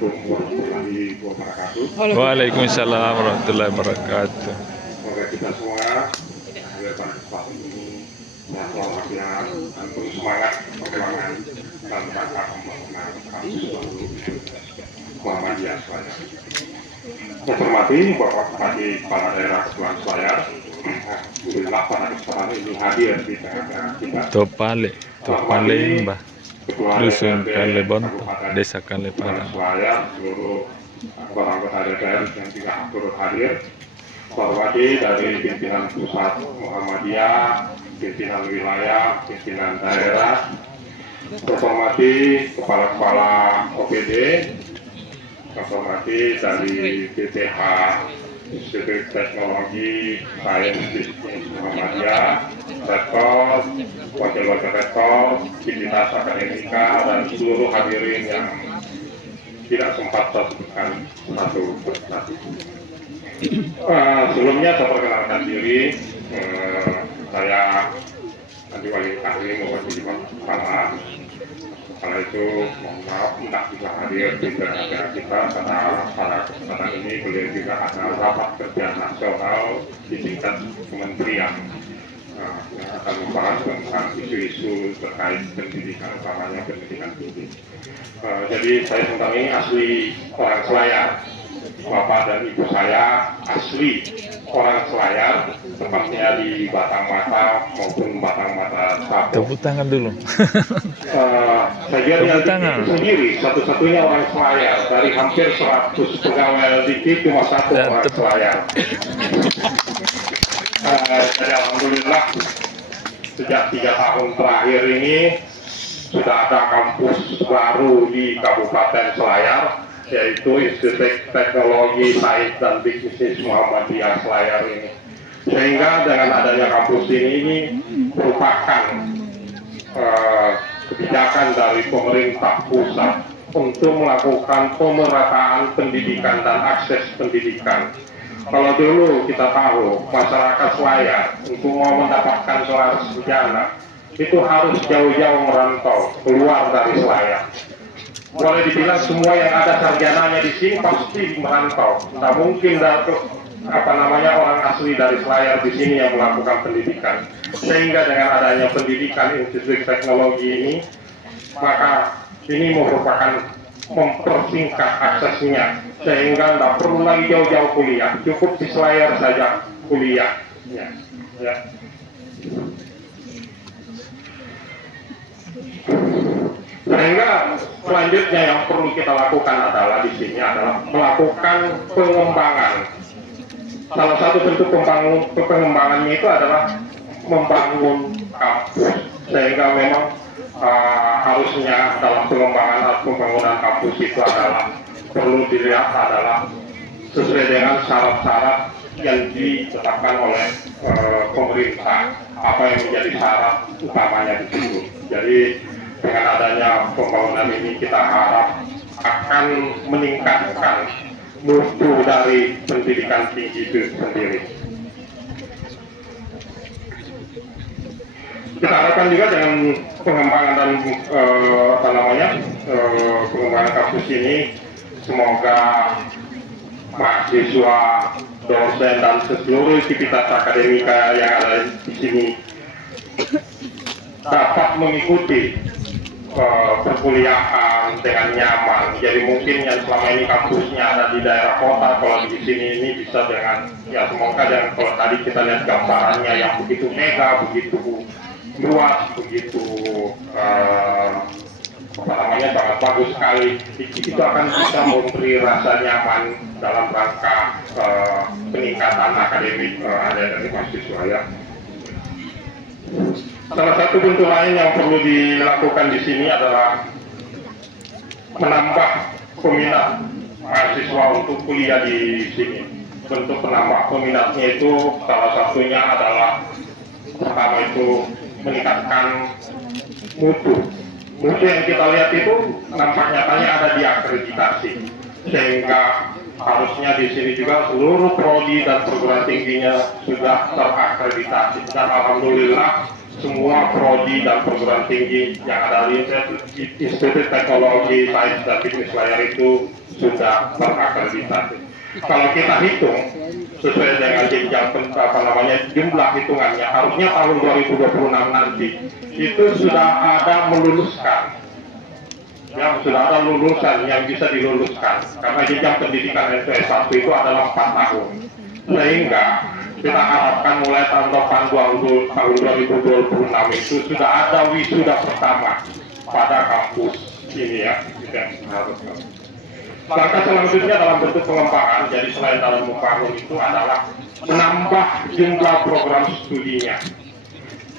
Assalamualaikum warahmatullahi wabarakatuh. Waalaikumsalam warahmatullahi wabarakatuh. Semoga kita semua pada kesempatan ini sehat walafiat dan terus semangat perjuangan dan rangka pembangunan Muhammadiyah Selayar. Saya hormati Bapak Bupati Kepala Daerah Kepulauan Selayar. Alhamdulillah pada kesempatan ini hadir di tengah-tengah kita. Topale Mbah. Dusun Kalebonto, Desa Kaleparan. Selayar, seluruh anggota DPR yang tidak turut hadir. Hormati dari pimpinan pusat Muhammadiyah, pimpinan wilayah, pimpinan daerah. Hormati kepala-kepala OPD. Hormati dari BPH Institut Teknologi Sains Bisnis Muhammadiyah, Rektor, Wakil-Wakil Rektor, Sivitas Akademika, dan seluruh hadirin yang tidak sempat saya sebutkan satu persatu. Sebelumnya saya perkenalkan diri, saya Andi Wali Kahli mewakili Kepala. Karena itu mohon maaf tidak bisa hadir di tengah-tengah kita karena pada kesempatan ini beliau juga ada rapat kerja nasional di tingkat kementerian yang akan membahas tentang isu-isu terkait pendidikan, utamanya pendidikan tinggi. Jadi saya tentang ini asli orang Selayar. Bapak dan ibu saya asli orang Selayar, tepatnya di Batang Mata maupun Batang Mata Satu. Tepuk tangan dulu. Saya itu sendiri satu-satunya orang Selayar dari hampir 100 pegawai LDK cuma satu orang Selayar. Jadi alhamdulillah sejak 3 tahun terakhir ini sudah ada kampus baru di Kabupaten Selayar, yaitu Institut Teknologi Sains dan Bisnis Muhammadiyah Selayar ini. Sehingga dengan adanya kampus ini merupakan kebijakan dari pemerintah pusat untuk melakukan pemerataan pendidikan dan akses pendidikan. Kalau dulu kita tahu masyarakat Selayar untuk mau mendapatkan gelar sarjana itu harus jauh-jauh merantau keluar dari Selayar. Boleh dibilang semua yang ada sarjananya di sini pasti merantau. Tidak mungkin orang asli dari Selayar di sini yang melakukan pendidikan. Sehingga dengan adanya pendidikan Institut Teknologi ini, maka ini merupakan mempersingkat aksesnya, sehingga tidak perlu lagi jauh-jauh kuliah, cukup di Selayar saja kuliah. Ya. Sehingga selanjutnya yang perlu kita lakukan adalah di sini adalah melakukan pengembangan. Salah satu bentuk pengembangannya itu adalah membangun kampus, sehingga memang harusnya dalam pengembangan atau pembangunan kampus itu adalah perlu dilihat adalah sesuai dengan syarat-syarat yang ditetapkan oleh pemerintah, apa yang menjadi syarat utamanya di situ. Jadi dengan adanya pembangunan ini kita harap akan meningkatkan mutu dari pendidikan tinggi itu sendiri. Kita harapkan juga dengan pengembangan dan pengembangan kampus ini, semoga mahasiswa, dosen dan seluruh aktivitas akademika yang ada di sini dapat mengikuti perkuliahan dengan nyaman. Jadi mungkin yang selama ini kampusnya ada di daerah kota, kalau di sini ini bisa dengan semoga dengan kalau tadi kita lihat gambarannya yang begitu mega, begitu luas, begitu sangat bagus sekali, itu akan bisa memberi rasa nyaman dalam rangka peningkatan akademik dari mahasiswa ya. Salah satu bentuk lain yang perlu dilakukan di sini adalah menambah peminat mahasiswa untuk kuliah di sini. Bentuk penambah peminatnya itu salah satunya adalah pertama itu meningkatkan mutu. Mutu yang kita lihat itu nampak nyatanya ada di akreditasi, sehingga harusnya di sini juga seluruh prodi dan perguruan tingginya sudah terakreditasi. Dan alhamdulillah semua prodi dan perguruan tinggi yang ada di Institut Teknologi Sains dan Bisnis Layar itu sudah terakreditasi. Kalau kita hitung sesuai dengan jenjang jumlah hitungannya, harusnya tahun 2026 nanti itu sudah ada meluluskan, yang sudah ada lulusan yang bisa diluluskan, karena jenjang pendidikan S1 itu adalah 4 tahun, sehingga kita harapkan mulai tahun depan tahun 2026 itu sudah ada wisuda pertama pada kampus ini ya, yang haruskan. Langkah selanjutnya dalam bentuk pengembangan, jadi selain dalam membangun itu adalah menambah jumlah program studinya.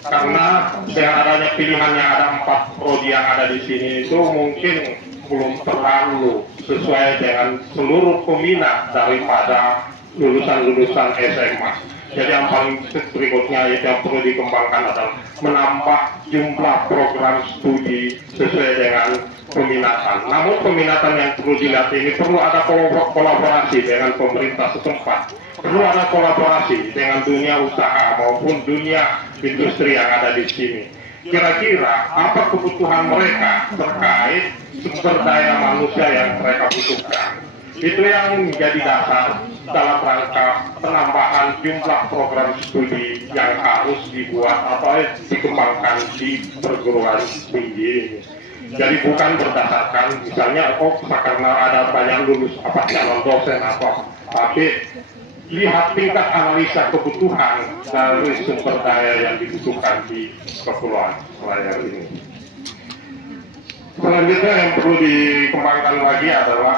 Karena dengan adanya pilihannya ada 4 prodi yang ada di sini itu mungkin belum terlalu sesuai dengan seluruh peminat daripada lulusan-lulusan SMA. Jadi yang paling berikutnya yang perlu dikembangkan adalah menambah jumlah program studi sesuai dengan peminatan. Namun peminatan yang perlu dilihat ini perlu ada kolaborasi dengan pemerintah setempat. Perlu ada kolaborasi dengan dunia usaha maupun dunia industri yang ada di sini. Kira-kira apa kebutuhan mereka terkait sumber daya manusia yang mereka butuhkan. Itu yang menjadi dasar dalam rangka penambahan jumlah program studi yang harus dibuat atau dikembangkan di perguruan tinggi ini. Jadi bukan berdasarkan misalnya karena ada banyak lulus calon dosen atau, tapi lihat tingkat analisa kebutuhan dari sumber daya yang dibutuhkan di Kepulauan Selayar ini. Selanjutnya yang perlu dikembangkan lagi adalah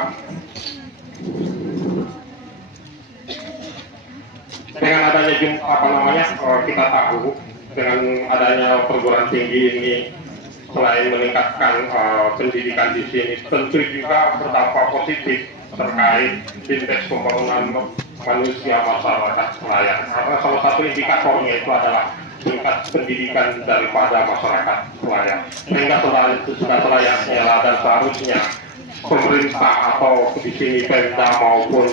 dengan adanya kita tahu dengan adanya perguruan tinggi ini selain meningkatkan pendidikan di sini, tentu juga berdampak positif terkait indeks pembangunan manusia masyarakat Selayar. Karena salah satu indikatornya itu adalah tingkat pendidikan daripada masyarakat Selayar. Sehingga sudah selayaknya dan seharusnya pemerintah atau di sini Pemda maupun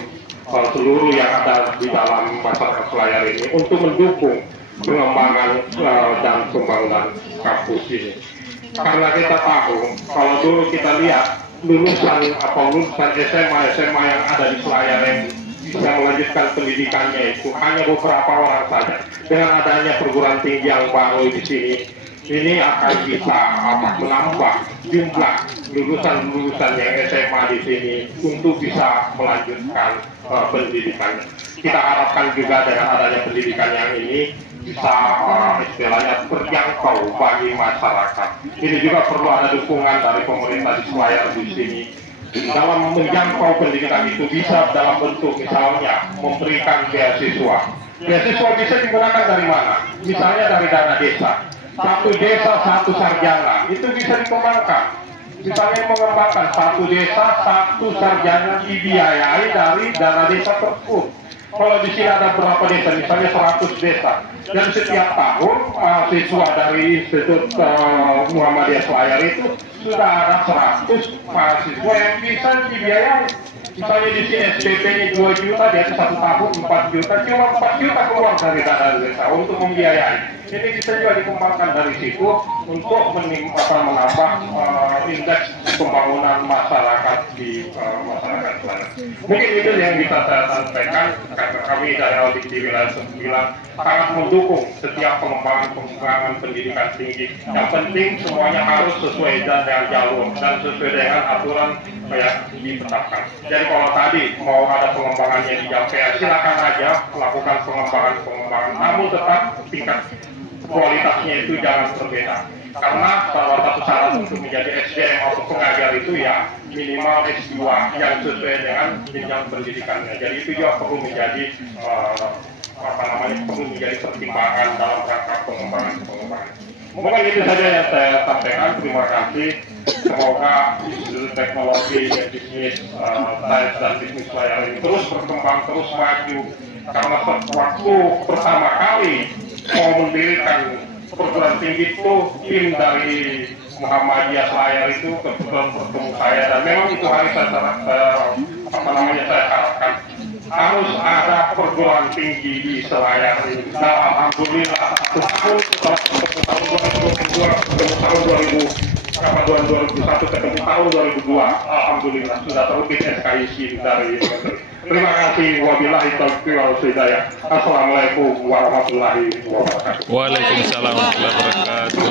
seluruh yang ada di dalam masyarakat Selayar ini untuk mendukung pengembangan dan pembangunan kampus ini. Karena kita tahu, kalau dulu kita lihat lulusan SMA yang ada di Selayar yang bisa melanjutkan pendidikannya itu hanya beberapa orang saja. Dengan adanya perguruan tinggi yang baru di sini, ini akan bisa menambah jumlah lulusan-lulusan yang SMA di sini untuk bisa melanjutkan pendidikannya. Kita harapkan juga dengan adanya pendidikan yang ini bisa istilahnya terjangkau bagi masyarakat. Ini juga perlu ada dukungan dari pemerintah di Selayar di sini dalam menjangkau pendidikan itu, bisa dalam bentuk misalnya memberikan beasiswa. Beasiswa bisa digunakan dari mana? Misalnya dari dana desa. Satu desa satu sarjana itu bisa dikembangkan. Misalnya mengembangkan satu desa satu sarjana dibiayai dari dana desa tersebut. Kalau di sini ada berapa desa, misalnya 100 desa, dan setiap tahun siswa dari Institut Muhammadiyah Selayar itu sudah ada 100 mahasiswa yang bisa dibiayai. Misalnya di sini SPP-nya 2 juta, di atas 1 tahun 4 juta, cuma 4 juta keluar dari dana desa untuk membiayai. Ini bisa juga dikembangkan dari situ untuk menambah indeks pembangunan masyarakat di masyarakat Selayar. Mungkin itu yang bisa saya sampaikan, karena kami dari Audit di Wilayah 9 sangat mendukung setiap pengembangan pendidikan tinggi. Yang penting semuanya harus sesuai dengan jalur dan sesuai dengan aturan yang ditetapkan. Jadi kalau tadi mau ada pengembangannya di JAPEA, silakan aja melakukan pengembangan, namun tetap tingkat kualitasnya itu jangan berbeda. Karena salah satu syarat untuk menjadi SDM atau pengajar itu ya minimal S2 yang sesuai dengan jenjang pendidikannya. Jadi itu juga perlu menjadi perlu menjadi pertimbangan dalam rangka pengembangan. Mungkin itu saja yang saya sampaikan. Terima kasih. Semoga Institut Teknologi dan Bisnis Sains dan Bisnis Layar ini terus berkembang, terus maju. Karena waktu pertama kali mau mendirikan perguruan tinggi itu, tim dari Muhammadiyah Selayar itu kebetulan bertemu saya, dan memang itu hari saya harapkan harus ada perguruan tinggi di Selayar ini. Nah, alhamdulillah 1 tahun setelah ketemu tahun 2022 ketemu tahun 2001 ketemu tahun 2002, alhamdulillah sudah terbit SKIC dari Menteri. Terima kasih. Wabillahi taufiq wal hidayah. Assalamualaikum warahmatullahi wabarakatuh. Waalaikumsalam warahmatullahi wabarakatuh.